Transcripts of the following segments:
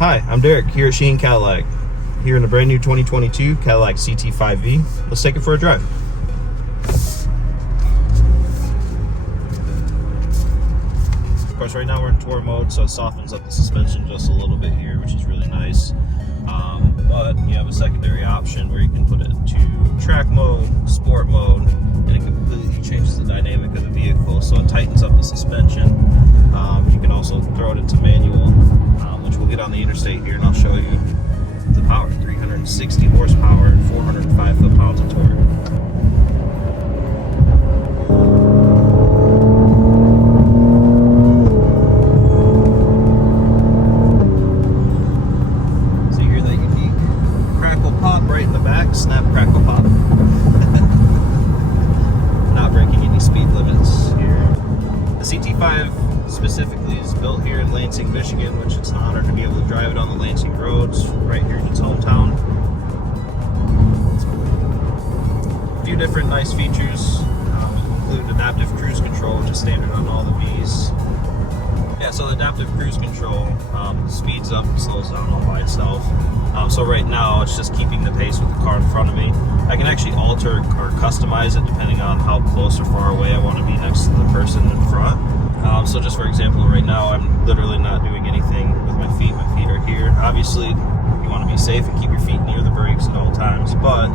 Hi, I'm Derek here at Shaheen Cadillac, here in the brand new 2022 Cadillac CT5V. Let's take it for a drive. Of course, right now we're in tour mode, so it softens up the suspension just a little bit here, which is really nice. But you have a secondary option where you can put it to track mode, sport mode, and it completely changes the dynamic of the vehicle, so it tightens up the suspension. You can also throw it into manual, which we'll get on the interstate here, and I'll show you the power. 360 horsepower and 405 foot-pounds of torque. Snap, crackle, pop. Not breaking any speed limits here. The CT5 specifically is built here in Lansing, Michigan, which it's an honor to be able to drive it on the Lansing roads right here in its hometown. A few different nice features include adaptive cruise control, which is standard on all the Vs. Yeah, so the adaptive cruise control speeds up and slows down all by itself. So right now it's just keeping the pace with the car in front of me. I can actually alter or customize it depending on how close or far away I want to be next to the person in front. So just for example, right now I'm literally not doing anything with my feet. My feet are here. Obviously, you want to be safe and keep your feet near the brakes at all times, but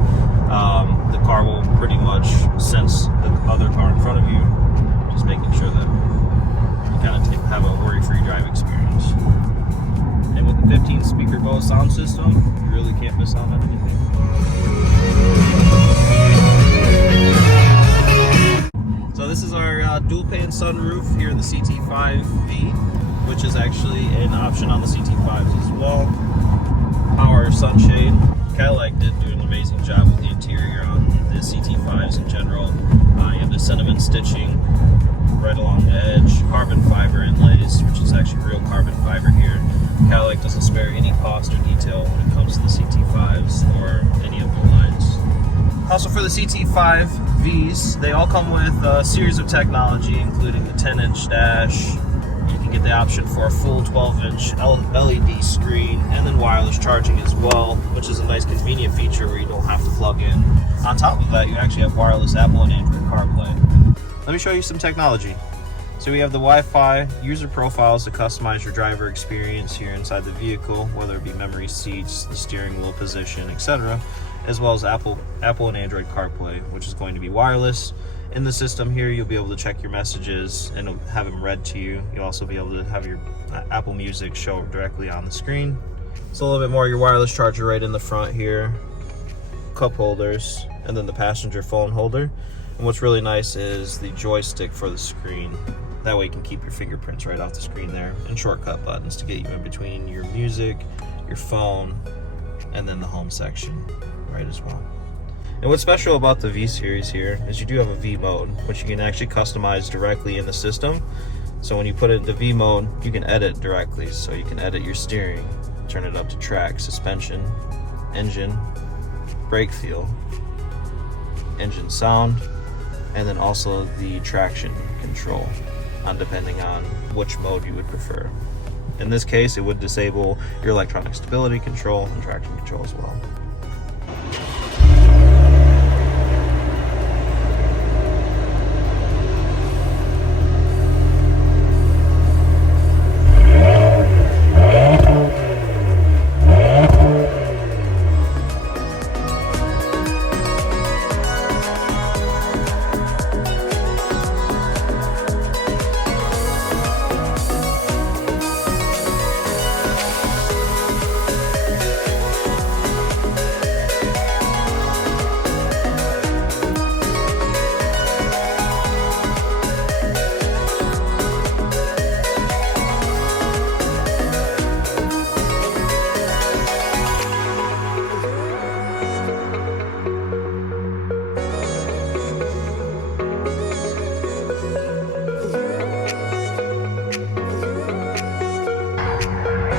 the car will pretty much sense the other car in front of you, just making sure that you kind of have a worry-free drive experience. And with the 15-speaker Bose sound system, you really can't miss out on anything. So this is our dual pan sunroof here in the CT5V, which is actually an option on the CT5s as well. Power sunshade. Cadillac did do an amazing job with the interior on the CT5s in general. You have the sentiment stitching right along the edge, carbon fiber inlays, which is actually real carbon fiber here. Cadillac doesn't spare any cost or detail when it comes to the CT5s or any of their lines. Also for the CT5Vs, they all come with a series of technology, including the 10-inch dash. You can get the option for a full 12-inch LED screen, and then wireless charging as well, which is a nice convenient feature where you don't have to plug in. On top of that, you actually have wireless Apple and Android CarPlay. Let me show you some technology. So we have the Wi-Fi user profiles to customize your driver experience here inside the vehicle, whether it be memory seats, the steering wheel position, etc., as well as Apple and Android CarPlay, which is going to be wireless. In the system here, you'll be able to check your messages and have them read to you. You'll also be able to have your Apple Music show directly on the screen. So a little bit more, your wireless charger right in the front here, cup holders, and then the passenger phone holder. And what's really nice is the joystick for the screen. That way you can keep your fingerprints right off the screen there, and shortcut buttons to get you in between your music, your phone, and then the home section right as well. And what's special about the V series here is you do have a V mode, which you can actually customize directly in the system. So when you put it into V mode, you can edit directly. So you can edit your steering, turn it up to track, suspension, engine, brake feel, engine sound, and then also the traction control, depending on which mode you would prefer. In this case, it would disable your electronic stability control and traction control as well.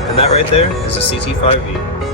And that right there is a CT5V.